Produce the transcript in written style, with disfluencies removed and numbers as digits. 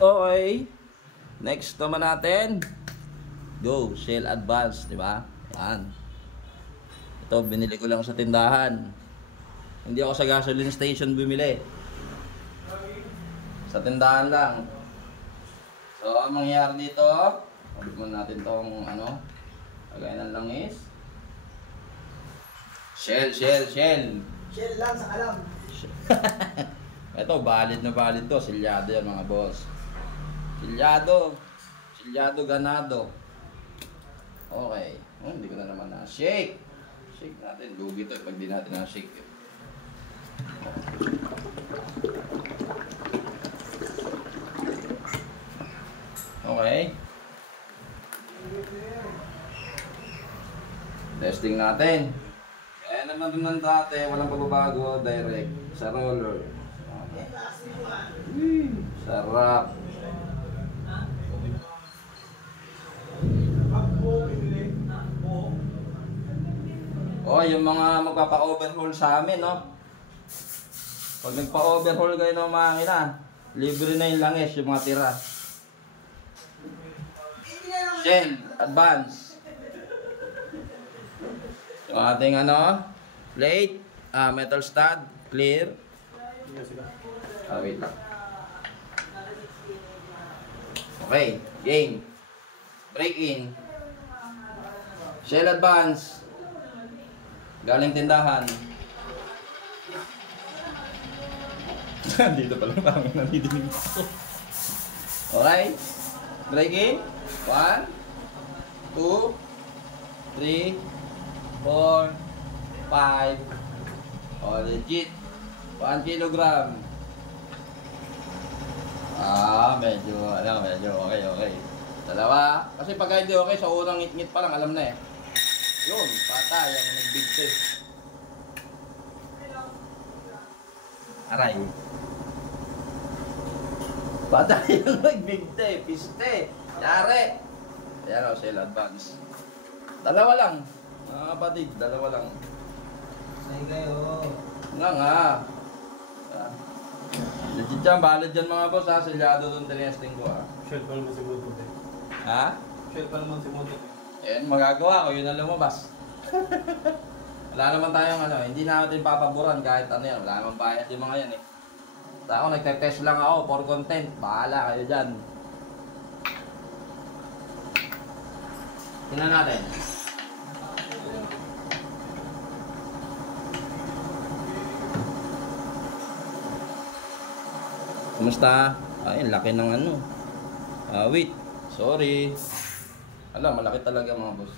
Okay. Next naman natin. Go, Shell Advance, di ba? Yan. Ito, binili ko lang sa tindahan. Hindi ako sa gasoline station bumili. Sa tindahan lang. So, ang mangyayari dito, ulit muna natin tong ano, lagay ng langis. Shell. Shell lang sa kalam. Ito, valid na valid to. Silyado yan mga boss. Silyado ganado. Okay. Oh, hindi ko na naman na-shake. Shake natin. Lugi to pag di natin na-shake. Okay. Testing natin. Kaya naman din ng dati, walang pagbabago, direct sa roller. Okay. Sarap. Oh, yung mga magpapa-overhaul sa amin, no? Pag nagpa-overhaul kayo ng makina, libre na yung langis, yung mga tira. Shell Advance. Yung ating ano, plate, metal stud, clear. Wait lang. Okay, game. Break in. Shell Advance. Galing tindahan. Dito pala parang nadidinig ko. Okay. Break in. 1, 2, 3, 4, 5. Oh, legit. 1 kilogram. Medyo okay. Dalawa. Kasi pag hindi okay, sa unang ngit-ngit pa lang, alam na eh. Yun, patay ang nag-big test. Aray. Patay ang nag-big test. Piste. Yari. Ayan o, Shell Advance. Dalawa lang. Mga kapatid, dalawa lang. Say kayo. Nga. Legit yan, valid yan mga boss ha. Silyado doon tinesting ko ha. Shell pa naman si Motot eh. Ha? Shell pa naman si Motot eh. Ayan, magagawa ko, yun ang lumabas. Wala naman tayong ano, hindi natin papaboran kahit ano yan. Wala naman bayad yung mga yan eh. Basta ako, nagte-test lang ako for content. Bahala kayo dyan. Tingnan natin. Kumusta? Ay, laki ng ano. Wait. Sorry. Alam, malaki talaga mga boss.